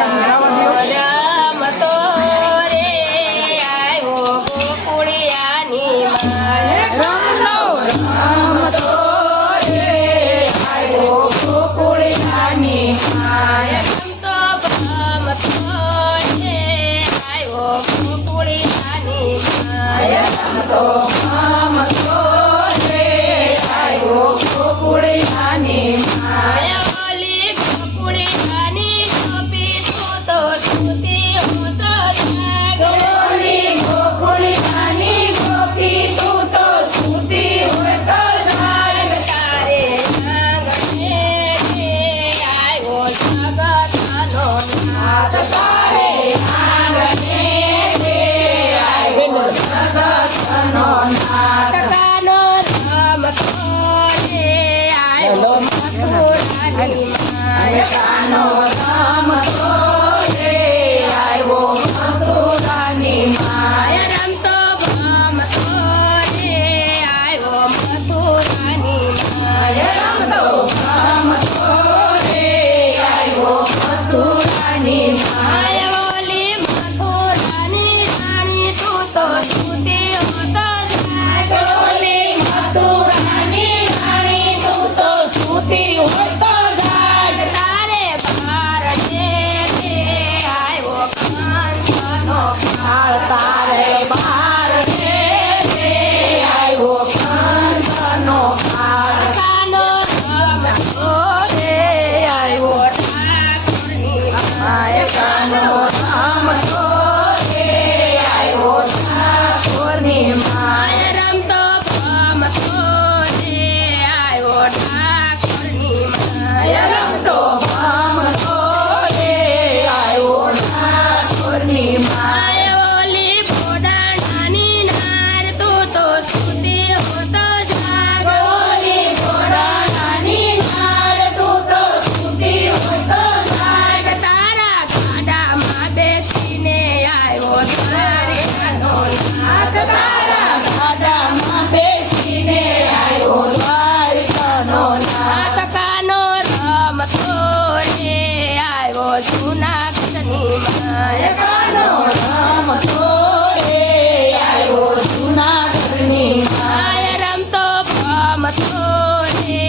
રમતો રે આવ્યો ગોકુળિયાની માય રમતો રે આવ્યો ગોકુળિયાની માય રમતો ભમતો રે આવ્યો ગોકુળિયાની માય રમતો ભમતો રે આવ્યો ગોકુળિયાની માય ઓલી ગોકુળિયાની ગોપી તો સુતી હોતો ગોરી ગોકુળિયાની ગોપી તું તો સૂતી હોય તો જાગ તારે આંગણે રે આવ્યો જગતનો નાથ તારે આંગણે રે આવ્યો જગતનો નાથ કાનો રમતો રે આવ્યો મથુરાની માય કાનો રમતો રે આવ્યો મથુરાની માય રમતો ભમતો રે આવ્યો મથુરાની માય રમતો રમતો રે આવ્યો મથુરાની માય માય ઓલી મથુરાની રાણી તું તો સુતી હોતો ગોલી મથુરાની રાણી તું તો સૂતી હોય તો જાગ તારે બાર રે આવ્યો કંસનો કાળ તારે બાર રે આવ્યો કંસનો કાળ કાનો રમતો રે આવ્યો ઠાકોરની માય કાનો રમતો રે આવ્યો ઠાકોરની માય માય રમતો ભમતો રે આવ્યો ઠાકોરની માય રમતો ભમતો રે આવ્યો ઠાકોરની માય માય ઓલી બોડાણાની નાર તું તો સુતી હોતો ગોરી ઘોડાની નાર તું તો સૂતી હોય તો જાગ તારા ગાડામાં બેસીને આવ્યો દ્વારિકાનો નાથ તારા ગાડામાં બેસીને આવ્યો દ્વારિકાનો નાથ કાનો રમતો રે આવ્યો જૂનાગઢની માય કાનો રમતો રે આવ્યો જૂનાગઢની માય રમતો ભમતો રે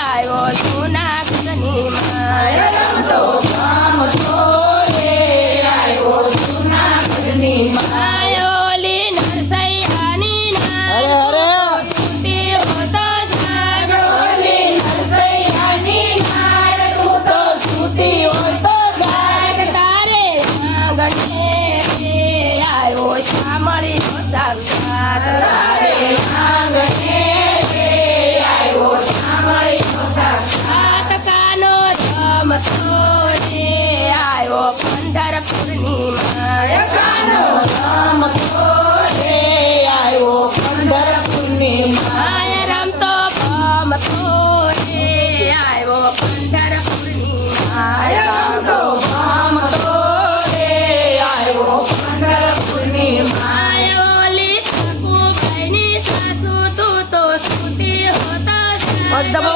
આવ્યો જૂનાગઢની માય રમતો રમતો રે આવ્યો જૂનાગઢની માય ઓલી નરસૈયાની નાર સુતી હોતો ગોરી નરસૈયાની નાર તું તો સૂતી હોય તો જાગ તારે આંગણે રે આવ્યો શામળીનો સંસાર તારે આંગણે રે આવ્યો શામળીનો આટ કાનો રમતો રે આવ્યો પંઢરપુરની માય કાનો રમતો રે આવ્યો પંઢરપુરની માય રમતો ભમતો રે આવ્યો પંઢરપુરની માય રમતો ભમતો રે આવ્યો પંઢરપુરની માય ઓલી સકુબાઈની સાસુ તું તો સુતી હોતો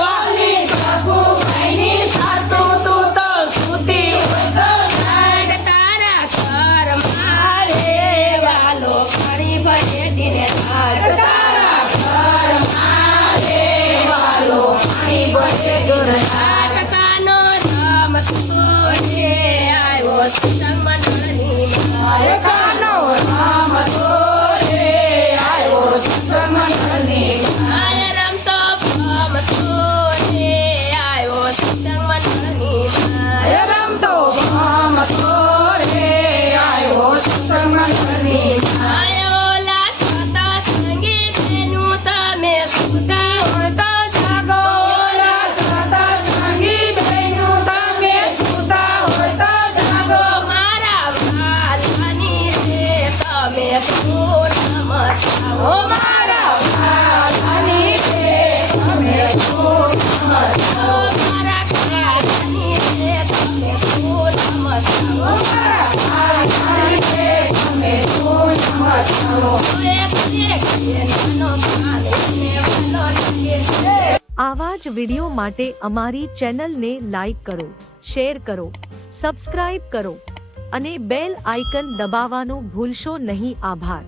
ઓલી સકુબાઈની સાસુ તું તો સૂતી હોય તો જાગ તારા ઘરમાં રે વાલો પાણી ભરે દીને તારા ઘરમાં રે વાલો પાણી ભરે દુર્ગા કાનો રમતો રે આવ્યો સંમંડળની માય કાનો રમતો રે આવ્યો સમંડળની માય રમતો ભમતો રે આવ્યો સંમંડળની માય રમતો ભમતો રે આવ્યો સમંડળની માય ઓલા સતા સંગીતનું તમે સુતા હોય તો જાગો ઓલા સતા સંગી બહેનું તમે સૂતા હોય તો જાગો મારા વાલાની રે તમે પૂનમ જાઓ મારા વાલાની રે તમે પૂનમ જાઓ મારા કાલાની રે તમે પૂનમ જાઓ મારા વાલાની રે તમે પૂનમ જાઓ આવા જ વિડિયો માટે અમારી ચેનલને લાઈક કરો, શેર કરો, સબસ્ક્રાઇબ કરો અને બેલ આઇકન દબાવવાનું ભૂલશો નહીં. આભાર.